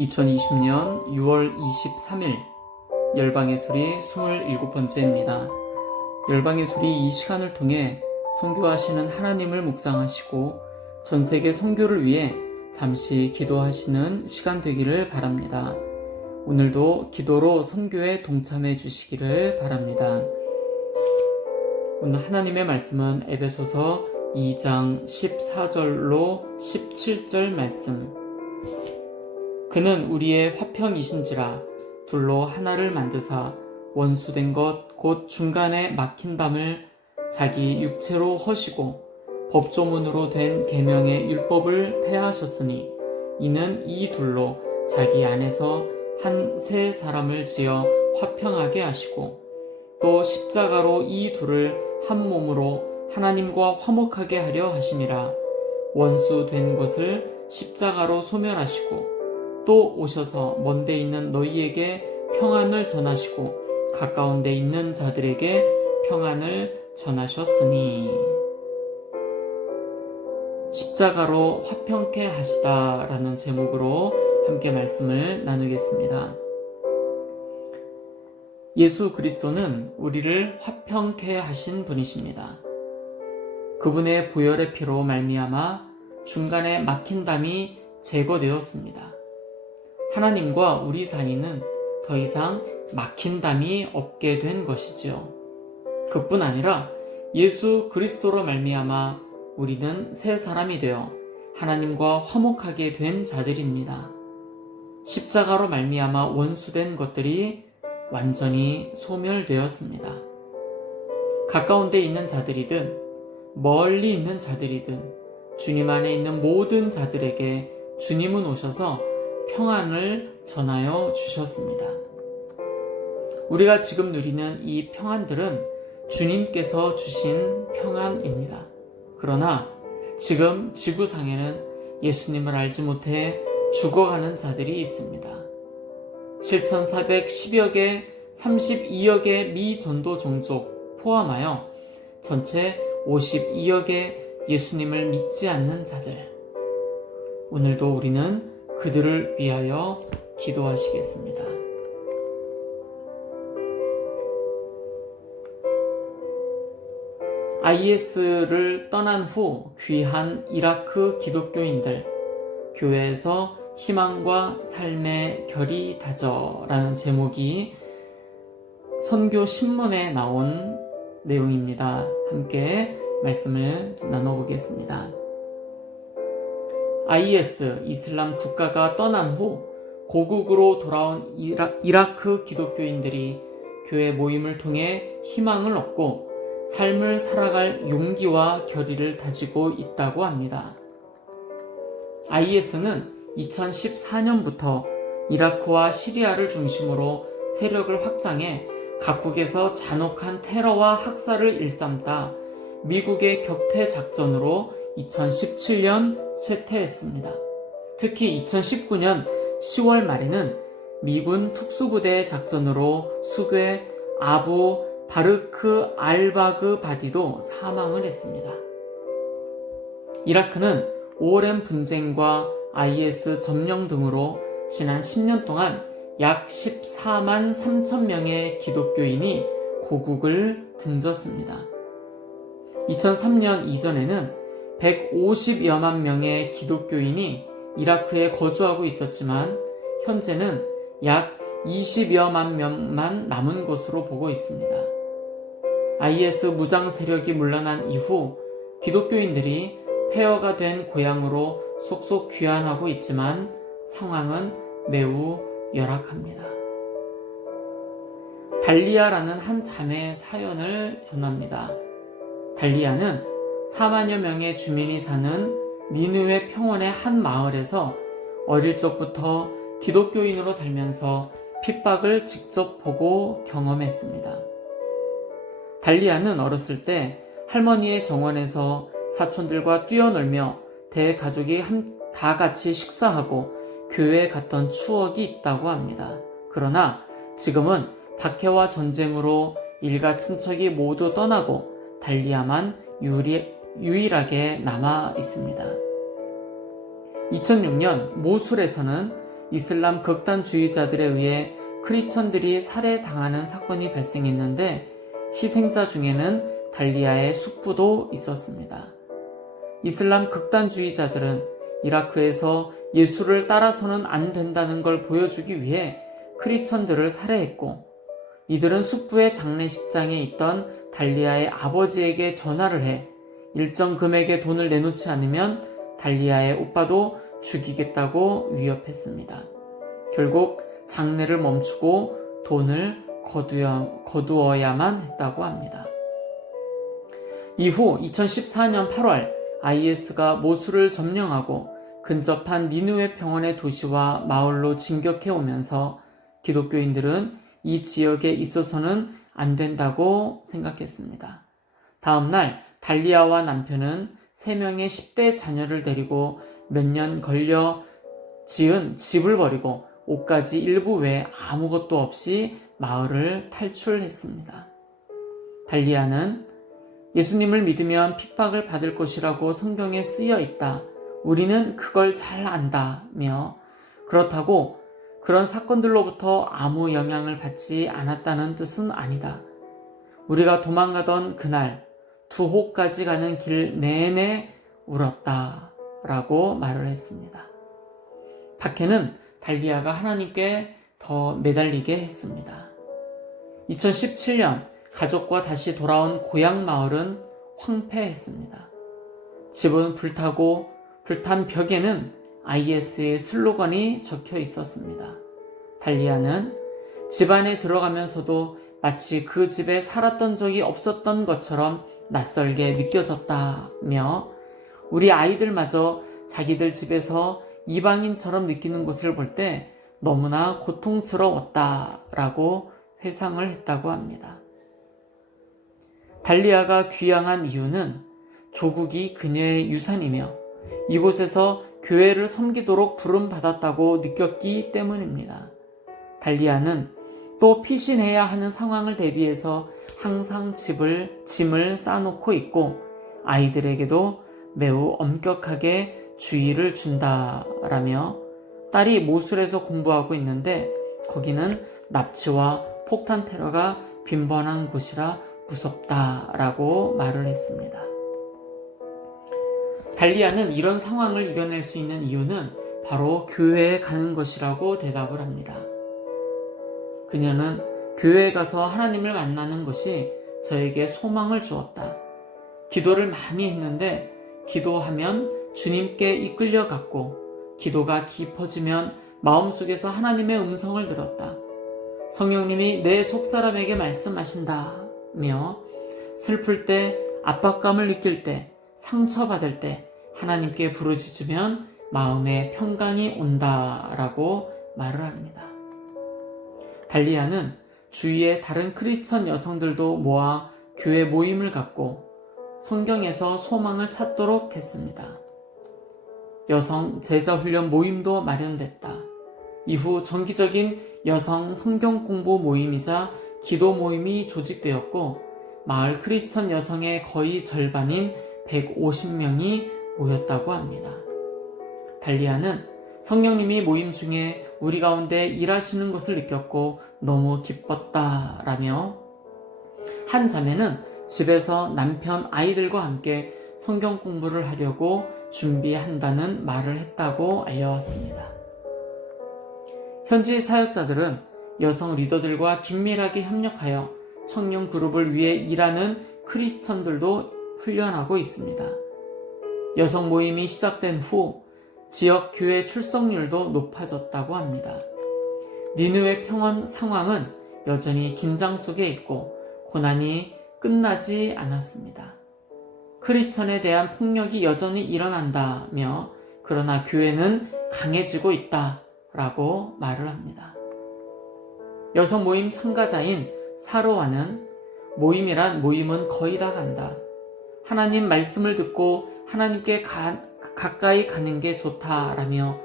2020년 6월 23일 열방의 소리 27번째입니다. 열방의 소리 이 시간을 통해 선교하시는 하나님을 묵상하시고 전세계 선교를 위해 잠시 기도하시는 시간 되기를 바랍니다. 오늘도 기도로 선교에 동참해 주시기를 바랍니다. 오늘 하나님의 말씀은 에베소서 2장 14절로 17절 말씀. 그는 우리의 화평이신지라 둘로 하나를 만드사 원수된 것 곧 중간에 막힌 담을 자기 육체로 허시고 법조문으로 된 계명의 율법을 폐하셨으니 이는 이 둘로 자기 안에서 한 세 사람을 지어 화평하게 하시고 또 십자가로 이 둘을 한 몸으로 하나님과 화목하게 하려 하심이라. 원수 된 것을 십자가로 소멸하시고 또 오셔서 먼데 있는 너희에게 평안을 전하시고 가까운 데 있는 자들에게 평안을 전하셨으니. 십자가로 화평케 하시다 라는 제목으로 함께 말씀을 나누겠습니다. 예수 그리스도는 우리를 화평케 하신 분이십니다. 그분의 보혈의 피로 말미암아 중간에 막힌 담이 제거되었습니다. 하나님과 우리 사이는 더 이상 막힌 담이 없게 된 것이지요. 그뿐 아니라 예수 그리스도로 말미암아 우리는 새 사람이 되어 하나님과 화목하게 된 자들입니다. 십자가로 말미암아 원수된 것들이 완전히 소멸되었습니다. 가까운 데 있는 자들이든 멀리 있는 자들이든 주님 안에 있는 모든 자들에게 주님은 오셔서 평안을 전하여 주셨습니다. 우리가 지금 누리는 이 평안들은 주님께서 주신 평안입니다. 그러나 지금 지구상에는 예수님을 알지 못해 죽어가는 자들이 있습니다. 7,410여 개, 32여 개 미전도 종족 포함하여 전체 52여 개 예수님을 믿지 않는 자들. 오늘도 우리는 그들을 위하여 기도하시겠습니다. IS를 떠난 후 귀한 이라크 기독교인들, 교회에서 희망과 삶의 결이 다져라는 제목이 선교 신문에 나온 내용입니다. 함께 말씀을 나눠보겠습니다. IS, 이슬람 국가가 떠난 후 고국으로 돌아온 이라크 기독교인들이 교회 모임을 통해 희망을 얻고 삶을 살아갈 용기와 결의를 다지고 있다고 합니다. IS는 2014년부터 이라크와 시리아를 중심으로 세력을 확장해 각국에서 잔혹한 테러와 학살을 일삼다 미국의 격퇴 작전으로 2017년 쇠퇴했습니다. 특히 2019년 10월 말에는 미군 특수부대 작전으로 수괴 아부 바르크 알바그 바디도 사망을 했습니다. 이라크는 오랜 분쟁과 IS 점령 등으로 지난 10년 동안 약 14만 3천 명의 기독교인이 고국을 등졌습니다. 2003년 이전에는 150여만 명의 기독교인이 이라크에 거주하고 있었지만 현재는 약 20여만 명만 남은 것으로 보고 있습니다. IS 무장 세력이 물러난 이후 기독교인들이 폐허가 된 고향으로 속속 귀환하고 있지만 상황은 매우 열악합니다. 달리아라는 한 자매의 사연을 전합니다. 달리아는 4만여 명의 주민이 사는 니느웨 평원의 한 마을에서 어릴 적부터 기독교인으로 살면서 핍박을 직접 보고 경험했습니다. 달리아는 어렸을 때 할머니의 정원에서 사촌들과 뛰어놀며 대가족이 다 같이 식사하고 교회에 갔던 추억이 있다고 합니다. 그러나 지금은 박해와 전쟁으로 일가 친척이 모두 떠나고 달리아만 유일하게 남아 있습니다. 2006년 모술에서는 이슬람 극단주의자들에 의해 크리스천들이 살해당하는 사건이 발생했는데 희생자 중에는 달리아의 숙부도 있었습니다. 이슬람 극단주의자들은 이라크에서 예수를 따라서는 안 된다는 걸 보여주기 위해 크리스천들을 살해했고, 이들은 숙부의 장례식장에 있던 달리아의 아버지에게 전화를 해 일정 금액의 돈을 내놓지 않으면 달리아의 오빠도 죽이겠다고 위협했습니다. 결국 장례를 멈추고 돈을 거두어야만 했다고 합니다. 이후 2014년 8월 IS가 모술을 점령하고 근접한 니느웨 평원의 도시와 마을로 진격해 오면서 기독교인들은 이 지역에 있어서는 안 된다고 생각했습니다. 다음 날 달리아와 남편은 3명의 10대 자녀를 데리고 몇 년 걸려 지은 집을 버리고 옷까지 일부 외에 아무것도 없이 마을을 탈출했습니다. 달리아는 예수님을 믿으면 핍박을 받을 것이라고 성경에 쓰여 있다. 우리는 그걸 잘 안다며, 그렇다고 그런 사건들로부터 아무 영향을 받지 않았다는 뜻은 아니다. 우리가 도망가던 그날 두호까지 가는 길 내내 울었다 라고 말을 했습니다. 박해는 달리아가 하나님께 더 매달리게 했습니다. 2017년 가족과 다시 돌아온 고향 마을은 황폐했습니다. 집은 불타고 불탄 벽에는 IS의 슬로건이 적혀 있었습니다. 달리아는 집 안에 들어가면서도 마치 그 집에 살았던 적이 없었던 것처럼 낯설게 느껴졌다며, 우리 아이들마저 자기들 집에서 이방인처럼 느끼는 것을 볼 때 너무나 고통스러웠다라고 회상을 했다고 합니다. 달리아가 귀향한 이유는 조국이 그녀의 유산이며 이곳에서 교회를 섬기도록 부름받았다고 느꼈기 때문입니다. 달리아는 또 피신해야 하는 상황을 대비해서 항상 짐을 싸놓고 있고 아이들에게도 매우 엄격하게 주의를 준다라며, 딸이 모술에서 공부하고 있는데 거기는 납치와 폭탄 테러가 빈번한 곳이라 무섭다라고 말을 했습니다. 달리아는 이런 상황을 이겨낼 수 있는 이유는 바로 교회에 가는 것이라고 대답을 합니다. 그녀는 교회에 가서 하나님을 만나는 것이 저에게 소망을 주었다. 기도를 많이 했는데 기도하면 주님께 이끌려갔고, 기도가 깊어지면 마음속에서 하나님의 음성을 들었다. 성령님이 내 속사람에게 말씀하신다며, 슬플 때, 압박감을 느낄 때, 상처받을 때 하나님께 부르짖으면 마음에 평강이 온다라고 말을 합니다. 달리아는 주위의 다른 크리스천 여성들도 모아 교회 모임을 갖고 성경에서 소망을 찾도록 했습니다. 여성 제자훈련 모임도 마련됐다. 이후 정기적인 여성 성경 공부 모임이자 기도 모임이 조직되었고, 마을 크리스천 여성의 거의 절반인 150명이 모였다고 합니다. 달리아는 성령님이 모임 중에 우리 가운데 일하시는 것을 느꼈고 너무 기뻤다라며, 한 자매는 집에서 남편 아이들과 함께 성경 공부를 하려고 준비한다는 말을 했다고 알려왔습니다. 현지 사역자들은 여성 리더들과 긴밀하게 협력하여 청년 그룹을 위해 일하는 크리스천들도 훈련하고 있습니다. 여성 모임이 시작된 후 지역 교회 출석률도 높아졌다고 합니다. 니느웨 평원 상황은 여전히 긴장 속에 있고 고난이 끝나지 않았습니다. 크리스천에 대한 폭력이 여전히 일어난다며, 그러나 교회는 강해지고 있다라고 말을 합니다. 여성 모임 참가자인 사로와는 모임은 거의 다 간다. 하나님 말씀을 듣고 하나님께 가까이 가는 게 좋다라며,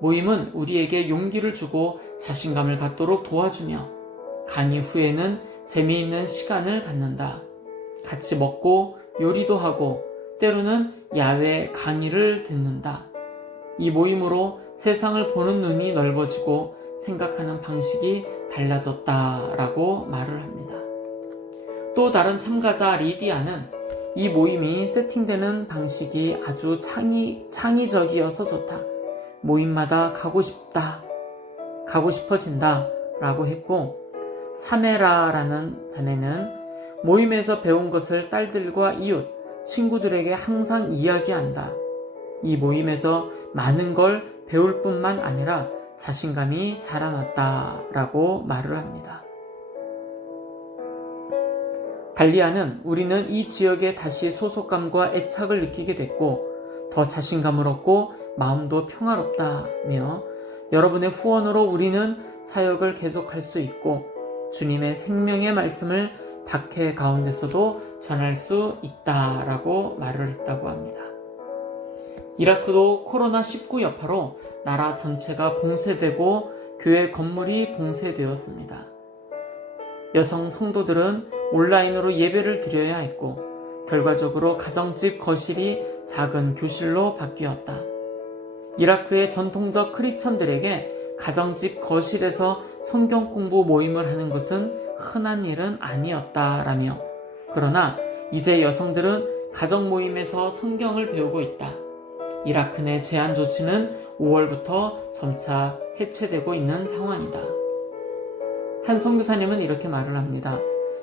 모임은 우리에게 용기를 주고 자신감을 갖도록 도와주며 강의 후에는 재미있는 시간을 갖는다. 같이 먹고 요리도 하고 때로는 야외 강의를 듣는다. 이 모임으로 세상을 보는 눈이 넓어지고 생각하는 방식이 달라졌다라고 말을 합니다. 또 다른 참가자 리디아는 이 모임이 세팅되는 방식이 아주 창의적이어서 좋다. 모임마다 가고 싶어진다 라고 했고, 사메라라는 자매는 모임에서 배운 것을 딸들과 이웃, 친구들에게 항상 이야기한다. 이 모임에서 많은 걸 배울 뿐만 아니라 자신감이 자라났다 라고 말을 합니다. 달리아는 우리는 이 지역에 다시 소속감과 애착을 느끼게 됐고 더 자신감을 얻고 마음도 평화롭다며 여러분의 후원으로 우리는 사역을 계속할 수 있고 주님의 생명의 말씀을 박해 가운데서도 전할 수 있다라고 말을 했다고 합니다. 이라크도 코로나19 여파로 나라 전체가 봉쇄되고 교회 건물이 봉쇄되었습니다. 여성 성도들은 온라인으로 예배를 드려야 했고 결과적으로 가정집 거실이 작은 교실로 바뀌었다. 이라크의 전통적 크리스천들에게 가정집 거실에서 성경 공부 모임을 하는 것은 흔한 일은 아니었다라며, 그러나 이제 여성들은 가정 모임에서 성경을 배우고 있다. 이라크 내 제한 조치는 5월부터 점차 해체되고 있는 상황이다. 한 선교사님은 이렇게 말을 합니다.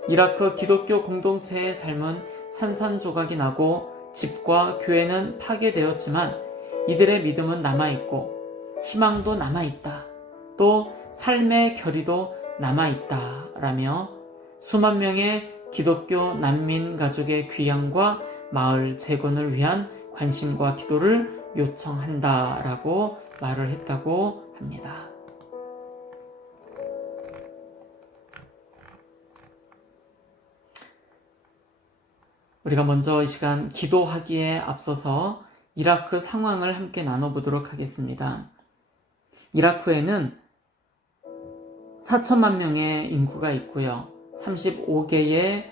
이라크 기독교 공동체의 삶은 산산조각이 나고 집과 교회는 파괴되었지만 이들의 믿음은 남아있고 희망도 남아있다. 또 삶의 결의도 남아있다. 라며 수만 명의 기독교 난민 가족의 귀향과 마을 재건을 위한 관심과 기도를 요청한다. 라고 말을 했다고 합니다. 우리가 먼저 이 시간 기도하기에 앞서서 이라크 상황을 함께 나눠보도록 하겠습니다. 이라크에는 4천만 명의 인구가 있고요. 35개의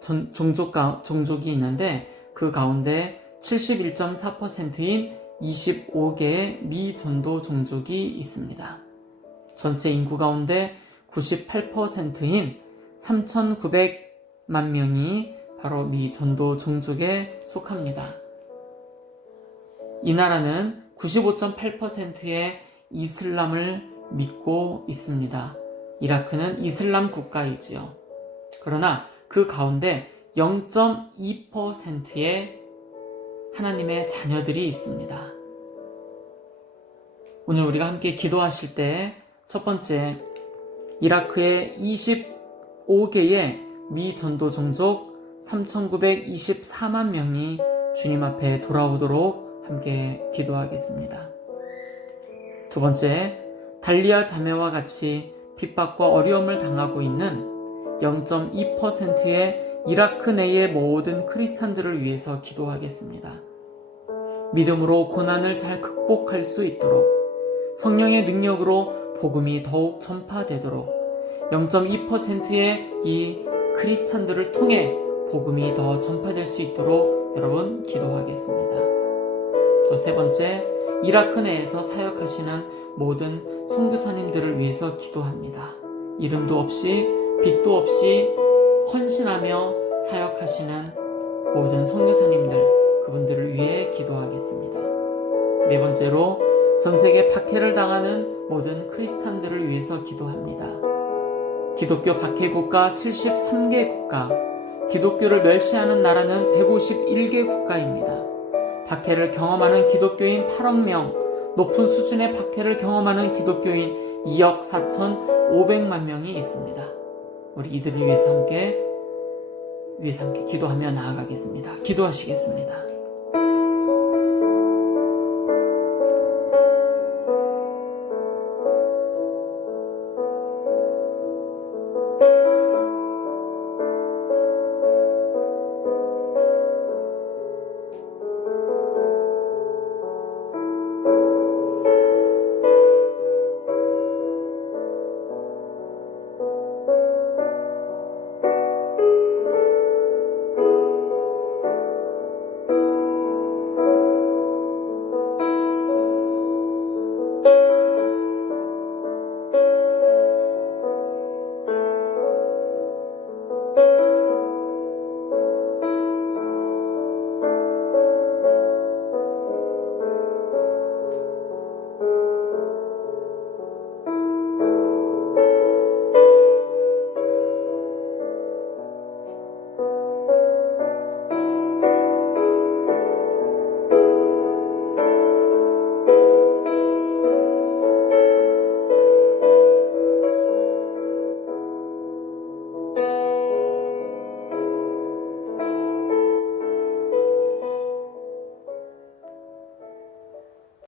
종족이 있는데 그 가운데 71.4%인 25개의 미전도 종족이 있습니다. 전체 인구 가운데 98%인 3,900만 명이 바로 미전도 종족에 속합니다. 이 나라는 95.8%의 이슬람을 믿고 있습니다. 이라크는 이슬람 국가이지요. 그러나 그 가운데 0.2%의 하나님의 자녀들이 있습니다. 오늘 우리가 함께 기도하실 때 첫 번째, 이라크의 25개의 미전도 종족 3,924만 명이 주님 앞에 돌아오도록 함께 기도하겠습니다. 두 번째, 달리아 자매와 같이 핍박과 어려움을 당하고 있는 0.2%의 이라크 내의 모든 크리스찬들을 위해서 기도하겠습니다. 믿음으로 고난을 잘 극복할 수 있도록 성령의 능력으로 복음이 더욱 전파되도록 0.2%의 이 크리스찬들을 통해 복음이 더 전파될 수 있도록 여러분 기도하겠습니다. 또 세 번째, 이라크 내에서 사역하시는 모든 선교사님들을 위해서 기도합니다. 이름도 없이 빚도 없이 헌신하며 사역하시는 모든 선교사님들, 그분들을 위해 기도하겠습니다. 네 번째로 전세계 박해를 당하는 모든 크리스찬들을 위해서 기도합니다. 기독교 박해 국가 73개 국가, 기독교를 멸시하는 나라는 151개 국가입니다. 박해를 경험하는 기독교인 8억 명, 높은 수준의 박해를 경험하는 기독교인 2억 4,500만 명이 있습니다. 우리 이들을 위해서 함께 기도하며 나아가겠습니다. 기도하시겠습니다.